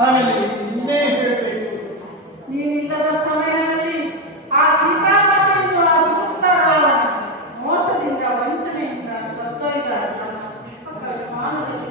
ಆಗಲಿ ನೀನೇ ನೀನಿಲ್ಲದ ಸಮಯದಲ್ಲಿ ಆ ಸೀತಾ ಮೋಸದಿಂದ ವಂಚನೆಯಿಂದ ಮಾನದಲ್ಲಿ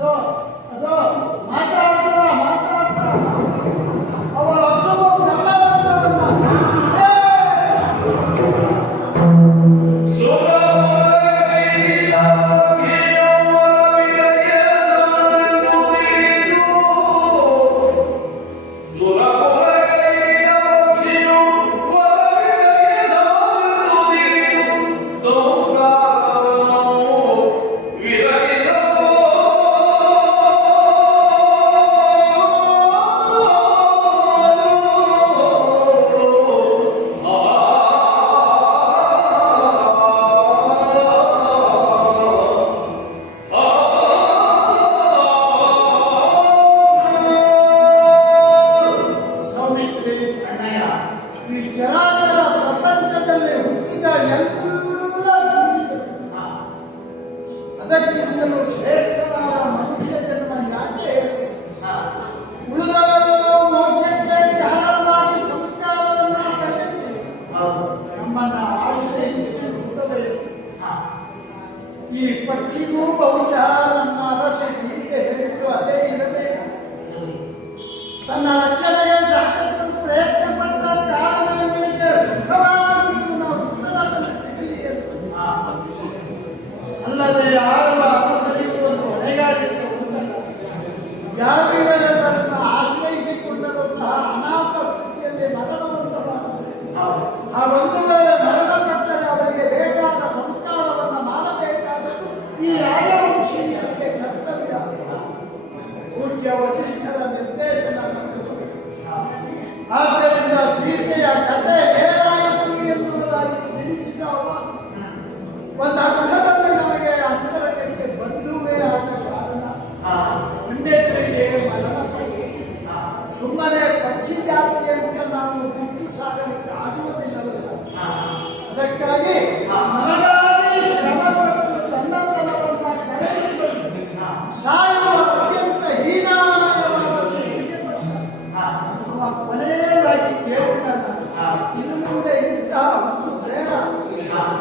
더 ಹೇಳಿದ್ದೆ ಅಣ್ಣಯ್ಯ ಈ ಚರಾಚರ ಪ್ರಪಂಚದಲ್ಲಿ ಹುಟ್ಟಿದ ಎಲ್ಲ ಅದಕ್ಕಿಂತಲೂ ಶ್ರೇಷ್ಠವಾದ ಮನುಷ್ಯ ಜನ್ಮ ಯಾಕೆ ಉಳಿದವರು ಮೋಕ್ಷಕ್ಕೆ ಧಾರಾಳವಾಗಿ ಸಂಸ್ಕಾರವನ್ನು ಕಲಿಸಿ ನಮ್ಮನ್ನು ಆಶ್ರಯಿಸಬೇಕು ಈ ಪಕ್ಷಿಗೂ ಬಹುಶಃ ನನ್ನ ಅರಸ ಚಿಂತೆ ಹೇಳಿದ್ದು ಅದೇ ಇರಬೇಕು ತನ್ನ ರಕ್ಷಣೆ Aleluia!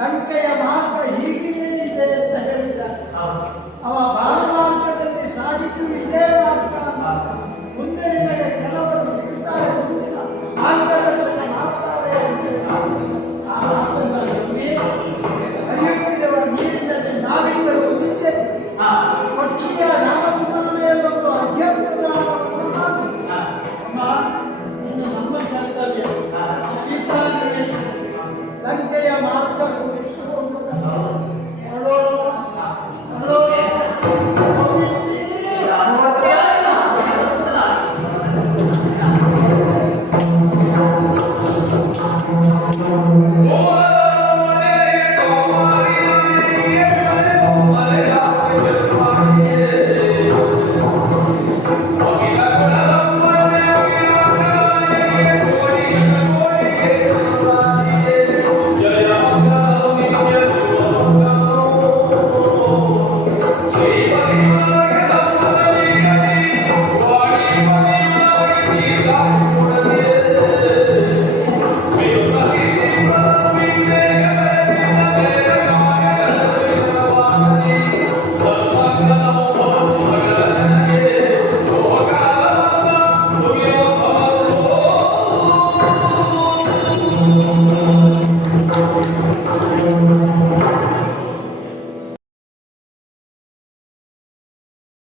ಲಂಕೆಯ ಮಾತ್ರ